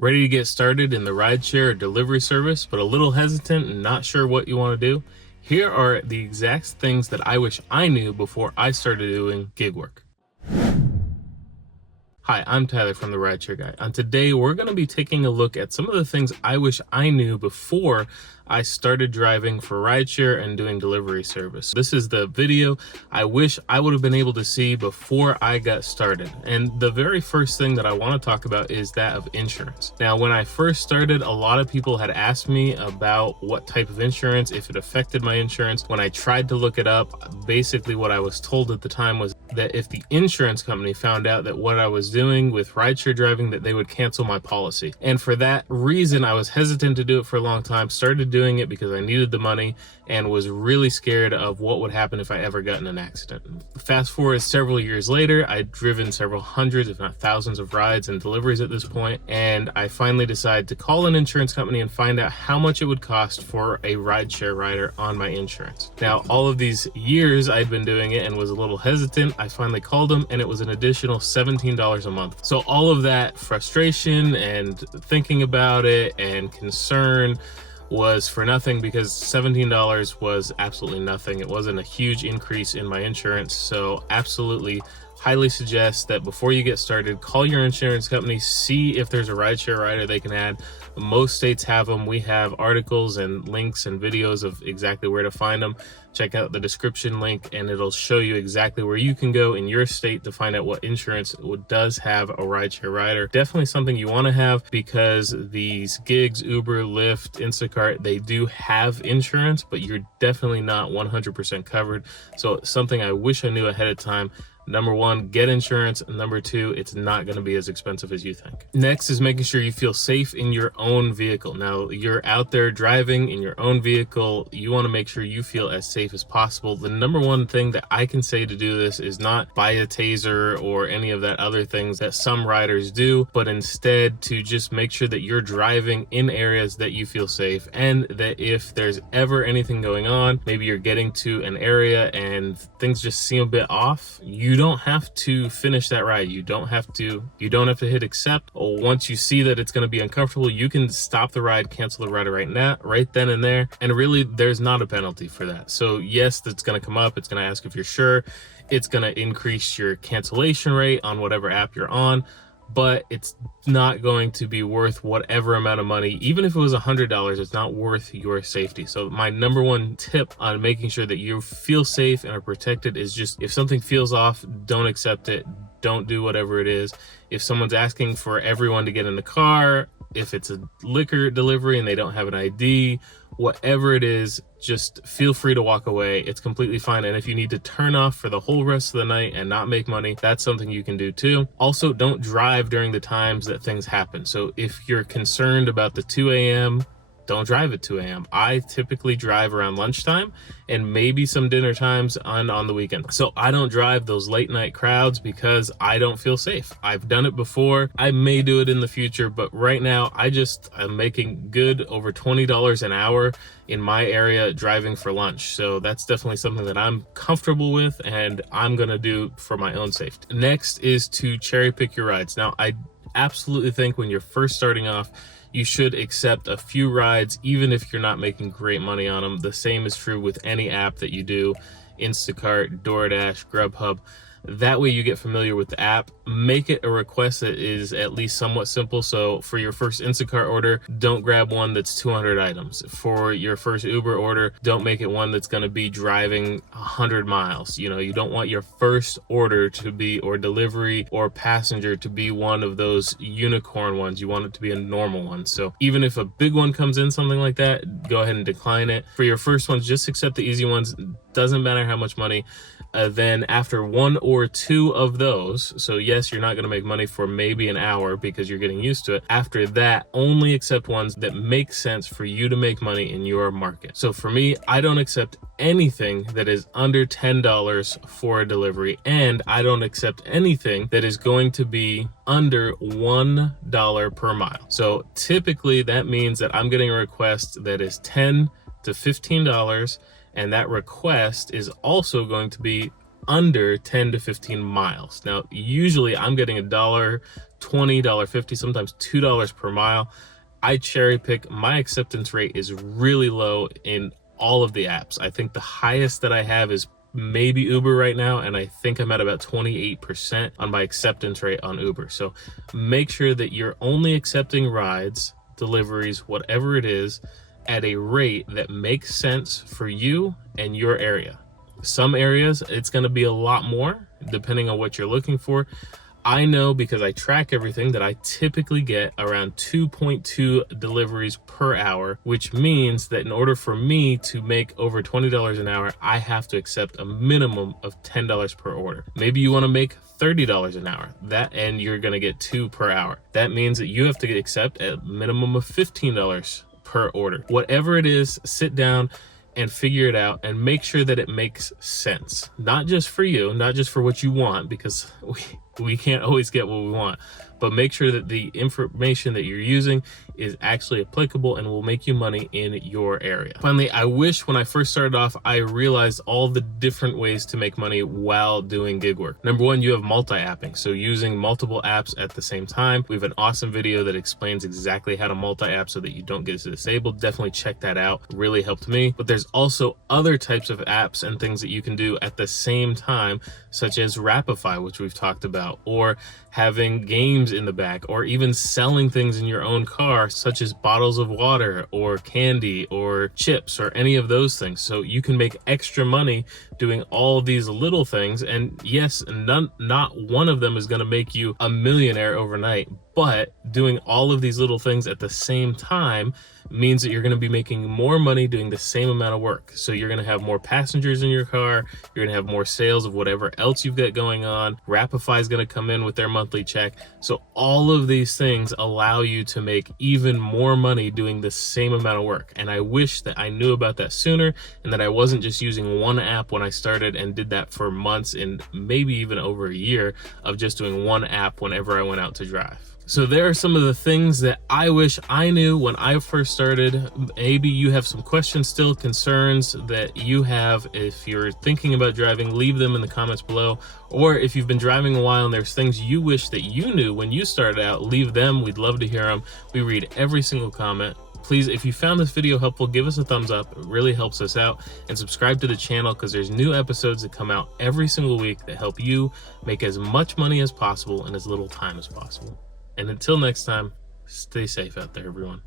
Ready to get started in the rideshare or delivery service, but a little hesitant and not sure what you want to do? Here are the exact things that I wish I knew before I started doing gig work. Hi, I'm Tyler from the RideShare Guy, and today we're going to be taking a look at some of the things I wish I knew before I started driving for rideshare and doing delivery service. This is the video I wish I would have been able to see before I got started. And the very first thing that I want to talk about is that of insurance. Now, when I first started, a lot of people had asked me about what type of insurance, if it affected my insurance. When I tried to look it up, basically what I was told at the time was that if the insurance company found out that what I was doing with rideshare driving, that they would cancel my policy. And for that reason, I was hesitant to do it for a long time, started doing it because I needed the money and was really scared of what would happen if I ever got in an accident. Fast forward several years later, I'd driven several hundreds, if not thousands of rides and deliveries at this point, and I finally decided to call an insurance company and find out how much it would cost for a rideshare rider on my insurance. Now, all of these years I'd been doing it and was a little hesitant. I finally called them and it was an additional $17 a month. So all of that frustration and thinking about it and concern was for nothing, because $17 was absolutely nothing. It wasn't a huge increase in my insurance. So absolutely highly suggest that before you get started, call your insurance company, see if there's a rideshare rider they can add. Most states have them. We have articles and links and videos of exactly where to find them. Check out the description link and it'll show you exactly where you can go in your state to find out what insurance does have a rideshare rider. Definitely something you want to have, because these gigs, Uber, Lyft, Instacart, they do have insurance, but you're definitely not 100% covered. So it's something I wish I knew ahead of time. Number one, get insurance. Number two, it's not going to be as expensive as you think. Next is making sure you feel safe in your own vehicle. Now, you're out there driving in your own vehicle. You want to make sure you feel as safe as possible. The number one thing that I can say to do this is not buy a taser or any of that other things that some riders do, but instead to just make sure that you're driving in areas that you feel safe, and that if there's ever anything going on, maybe you're getting to an area and things just seem a bit off, you don't have to finish that ride. You don't have to hit accept. Or once you see that it's going to be uncomfortable, you can stop the ride, cancel the ride right then and there. And really, there's not a penalty for that. So yes, that's going to come up. It's going to ask if you're sure. It's going to increase your cancellation rate on whatever app you're on, but it's not going to be worth whatever amount of money. Even if it was $100, it's not worth your safety. So my number one tip on making sure that you feel safe and are protected is just, if something feels off, don't accept it. Don't do whatever it is. If someone's asking for everyone to get in the car, if it's a liquor delivery and they don't have an ID, whatever it is, just feel free to walk away. It's completely fine. And if you need to turn off for the whole rest of the night and not make money, that's something you can do too. Also, don't drive during the times that things happen. So if you're concerned about the 2 a.m., don't drive at 2 a.m. I typically drive around lunchtime and maybe some dinner times on the weekend. So I don't drive those late night crowds because I don't feel safe. I've done it before. I may do it in the future, but right now I'm making good over $20 an hour in my area driving for lunch. So that's definitely something that I'm comfortable with and I'm gonna do for my own safety. Next is to cherry pick your rides. Now, I absolutely think when you're first starting off, you should accept a few rides, even if you're not making great money on them. The same is true with any app that you do, Instacart, Doordash, Grubhub. That way you get familiar with the app. Make it a request that is at least somewhat simple. So for your first Instacart order, don't grab one that's 200 items. For your first Uber order, don't make it one that's going to be driving 100 miles. You don't want your first order to be, or delivery or passenger to be, one of those unicorn ones. You want it to be a normal one. So even if a big one comes in, something like that, go ahead and decline it. For your first ones, just accept the easy ones. Doesn't matter how much money. Then after one or two of those, so yes, you're not going to make money for maybe an hour because you're getting used to it. After that, only accept ones that make sense for you to make money in your market. So for me, I don't accept anything that is under $10 for a delivery, and I don't accept anything that is going to be under $1 per mile. So typically that means that I'm getting a request that is $10 to $15, and that request is also going to be under 10 to 15 miles. Now, usually I'm getting $1 $20, $50, sometimes $2 per mile. I cherry pick. My acceptance rate is really low in all of the apps. I think the highest that I have is maybe Uber right now, and I think I'm at about 28% on my acceptance rate on Uber. So make sure that you're only accepting rides, deliveries, whatever it is, at a rate that makes sense for you and your area. Some areas it's going to be a lot more depending on what you're looking for. I know, because I track everything, that I typically get around 2.2 deliveries per hour, which means that in order for me to make over $20 an hour, I have to accept a minimum of $10 per order. Maybe you want to make $30 an hour, and you're going to get 2 per hour. That means that you have to accept a minimum of $15 per order. Whatever it is, sit down and figure it out and make sure that it makes sense. Not just for you, not just for what you want, because we can't always get what we want, but make sure that the information that you're using is actually applicable and will make you money in your area. Finally, I wish when I first started off, I realized all the different ways to make money while doing gig work. Number one, you have multi-apping. So using multiple apps at the same time. We have an awesome video that explains exactly how to multi-app so that you don't get disabled. Definitely check that out. It really helped me. But there's also other types of apps and things that you can do at the same time, such as Rapify, which we've talked about, or having games in the back, or even selling things in your own car, such as bottles of water or candy or chips or any of those things. So you can make extra money doing all these little things. And yes, not one of them is going to make you a millionaire overnight, but doing all of these little things at the same time means that you're going to be making more money doing the same amount of work. So you're going to have more passengers in your car, you're going to have more sales of whatever else you've got going on. Rapify is going to come in with their monthly check. So all of these things allow you to make even more money doing the same amount of work. And I wish that I knew about that sooner, and that I wasn't just using one app when I started and did that for months and maybe even over a year of just doing one app whenever I went out to drive. So there are some of the things that I wish I knew when I first started. Maybe you have some questions still, concerns that you have. If you're thinking about driving, leave them in the comments below. Or if you've been driving a while and there's things you wish that you knew when you started out, leave them. We'd love to hear them. We read every single comment. Please, if you found this video helpful, give us a thumbs up. It really helps us out. And subscribe to the channel, because there's new episodes that come out every single week that help you make as much money as possible in as little time as possible. And until next time, stay safe out there, everyone.